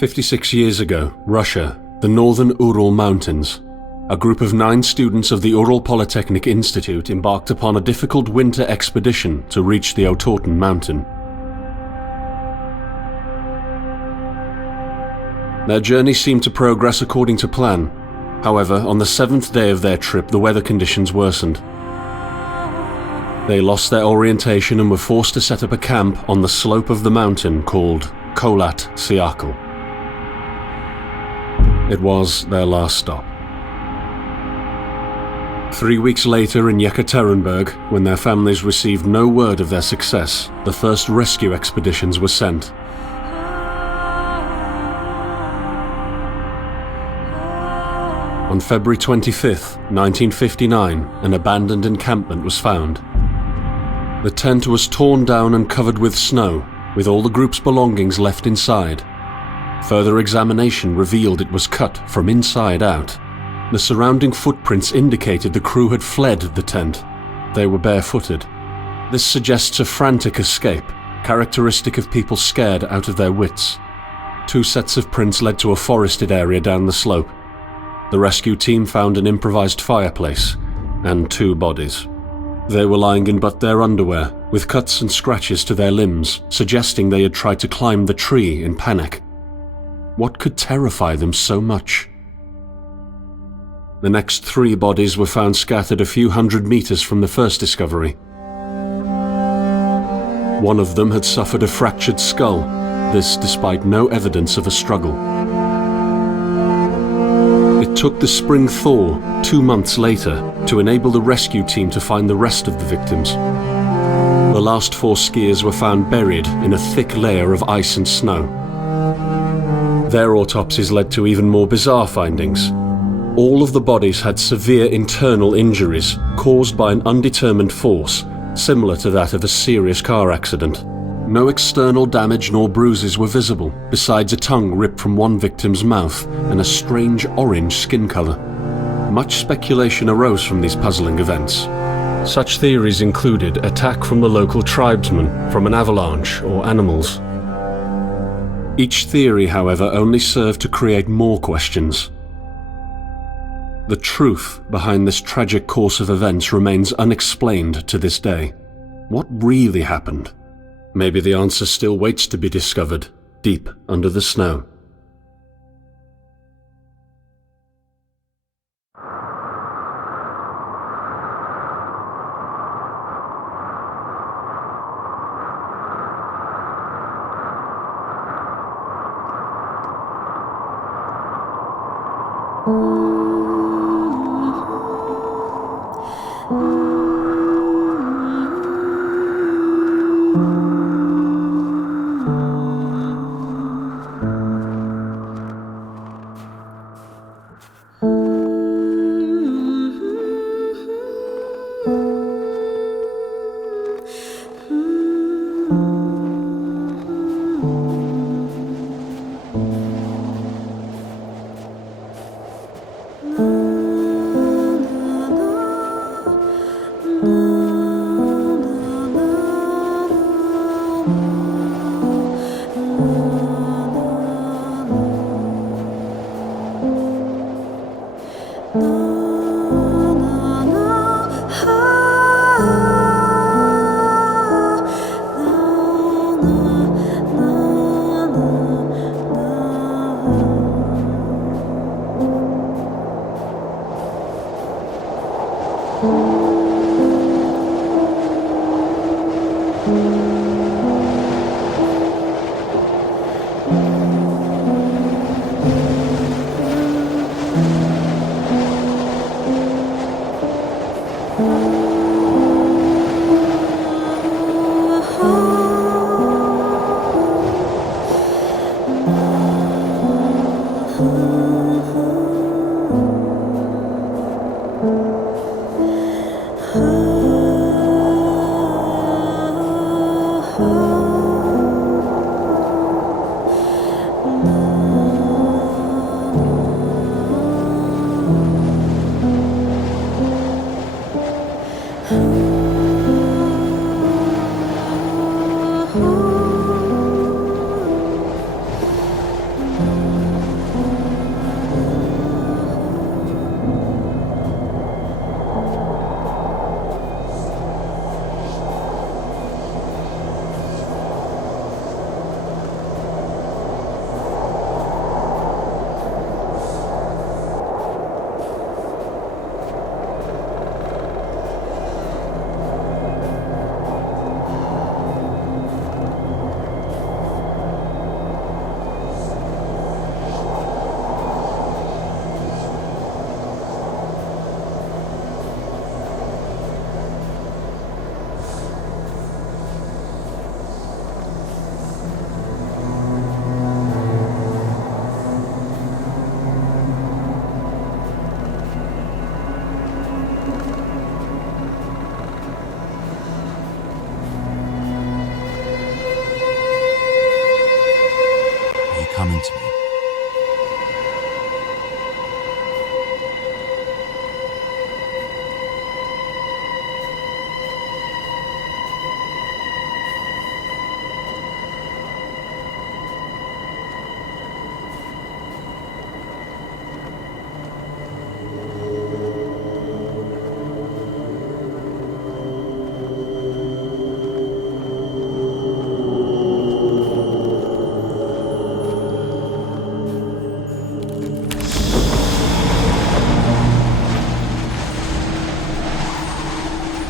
56 years ago, Russia, the northern Ural Mountains. A group of 9 students of the Ural Polytechnic Institute embarked upon a difficult winter expedition to reach the Otorten mountain. Their journey seemed to progress according to plan. However, on the 7th day of their trip, the weather conditions worsened. They lost their orientation and were forced to set up a camp on the slope of the mountain called Kholat. It was their last stop. 3 weeks later in Yekaterinburg, when their families received no word of their success, the first rescue expeditions were sent. On February 25, 1959, an abandoned encampment was found. The tent was torn down and covered with snow, with all the group's belongings left inside. Further examination revealed it was cut from inside out. The surrounding footprints indicated the crew had fled the tent. They were barefooted. This suggests a frantic escape, characteristic of people scared out of their wits. 2 sets of prints led to a forested area down the slope. The rescue team found an improvised fireplace and 2 bodies. They were lying in but their underwear, with cuts and scratches to their limbs, suggesting they had tried to climb the tree in panic. What could terrify them so much? The next 3 bodies were found scattered a few hundred meters from the first discovery. One of them had suffered a fractured skull, this despite no evidence of a struggle. It took the spring thaw 2 months later to enable the rescue team to find the rest of the victims. The last 4 skiers were found buried in a thick layer of ice and snow. Their autopsies led to even more bizarre findings. All of the bodies had severe internal injuries caused by an undetermined force, similar to that of a serious car accident. No external damage nor bruises were visible, besides a tongue ripped from one victim's mouth and a strange orange skin color. Much speculation arose from these puzzling events. Such theories included attack from the local tribesmen, from an avalanche, or animals. Each theory, however, only served to create more questions. The truth behind this tragic course of events remains unexplained to this day. What really happened? Maybe the answer still waits to be discovered, deep under the snow. coming to me.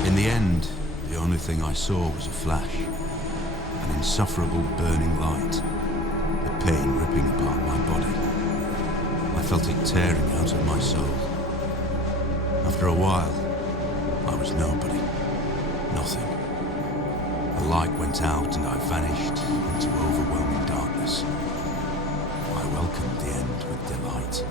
In the end, the only thing I saw was a flash, an insufferable burning light, the pain ripping apart my body. I felt it tearing out of my soul. After a while, I was nobody, nothing. The light went out and I vanished into overwhelming darkness. I welcomed the end with delight.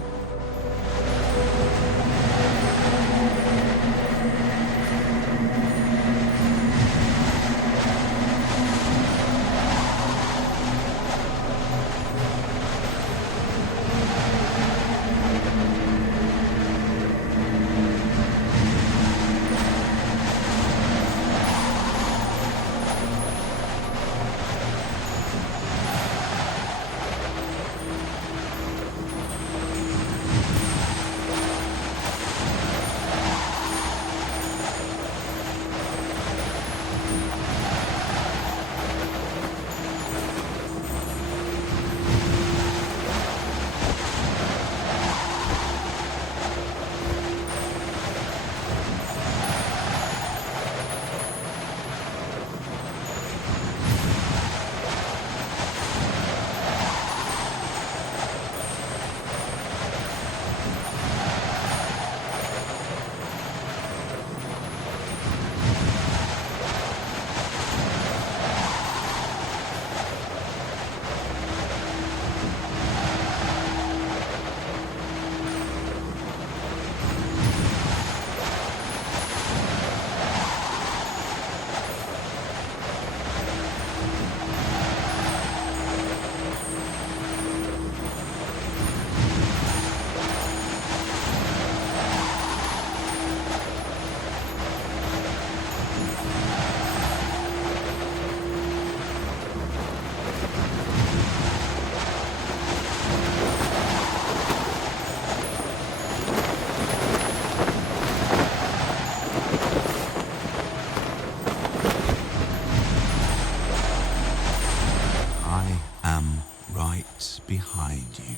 Behind you.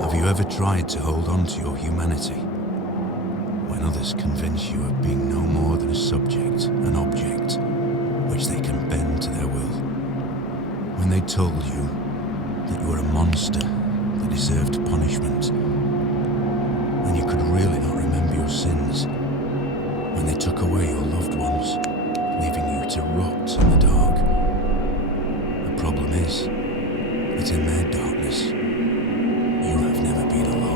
Have you ever tried to hold on to your humanity when others convince you of being no more than a subject, an object, which they can bend to their will? When they told you that you were a monster that deserved punishment, when you could really not remember your sins, when they took away your loved ones, leaving you to rot in the dark. The problem is that in their darkness, you have never been alone.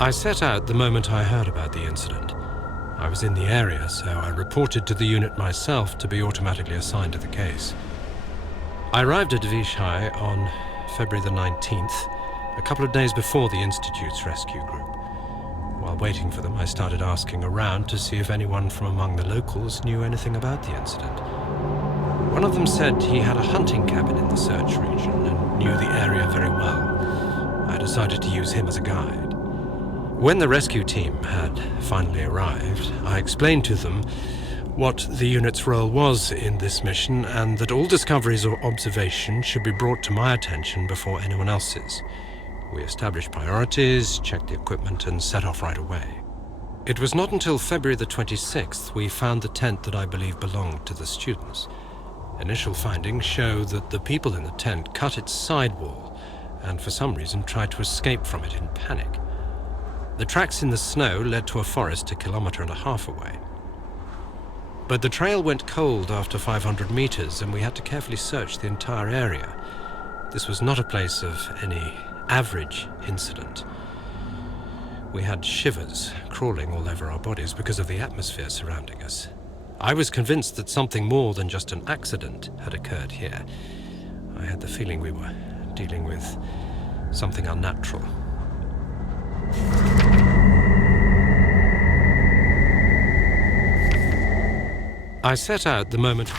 I set out the moment I heard about the incident. I was in the area, so I reported to the unit myself to be automatically assigned to the case. I arrived at Vishai on February the 19th, a couple of days before the Institute's rescue group. While waiting for them, I started asking around to see if anyone from among the locals knew anything about the incident. One of them said he had a hunting cabin in the search region and knew the area very well. I decided to use him as a guide. When the rescue team had finally arrived, I explained to them what the unit's role was in this mission and that all discoveries or observations should be brought to my attention before anyone else's. We established priorities, checked the equipment, and set off right away. It was not until February the 26th we found the tent that I believe belonged to the students. Initial findings show that the people in the tent cut its sidewall and for some reason tried to escape from it in panic. The tracks in the snow led to a forest 1.5 kilometers away. But the trail went cold after 500 meters and we had to carefully search the entire area. This was not a place of any average incident. We had shivers crawling all over our bodies because of the atmosphere surrounding us. I was convinced that something more than just an accident had occurred here. I had the feeling we were dealing with something unnatural. I set out the moment.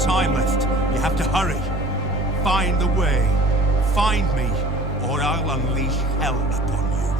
time left. You have to hurry. Find the way. Find me, or I'll unleash hell upon you.